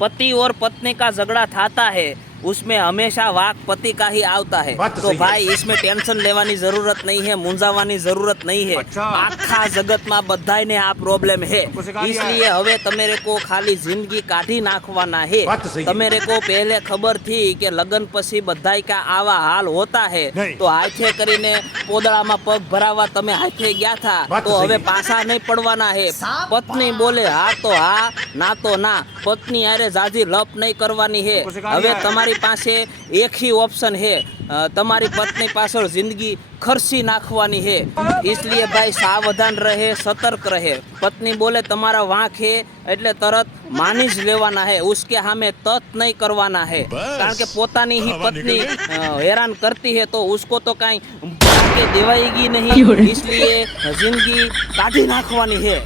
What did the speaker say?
पति और पत्नी का झगड़ा थाता है उसमें हमेशा वाक पति का ही आता है। तो भाई इसमें टेंशन लेवानी जरूरत नहीं है, मूंझावानी जरूरत नहीं है। आखा जगत में बधाई ने आ प्रॉब्लम है, इसलिए हवे तमेरे को खाली जिंदगी काढ़ी नाखवाना है। तमेरे को पहले खबर थी कि लगन पछी बधाई का आवा हाल होता है, तो हाथे करीने पोदड़ा में पग भरावा तमे हाथे गया था, तो हवे पासा नहीं पड़वाना है। पत्नी बोले हाँ तो हाँ, ना तो ना। पत्नी अरे जाजी लप नहीं करवानी है। हवे તમારી પાસે एक ही ऑप्शन है, તમારી पत्नी पाछળ जिंदगी खर्ची नाखवानी है। इसलिए भाई सावधान रहे, सतर्क रहे। पत्नी बोले તમારા વાંક है એટલે તરત માની જ લેવાના है, उसके સામે તત नहीं करवाना है। कारण के પોતાની ही पत्नी हैरान करती है तो उसको तो कहीं भागे देवाएगी नहीं, इसलिए जिंदगी काढ़ी नाखवानी है।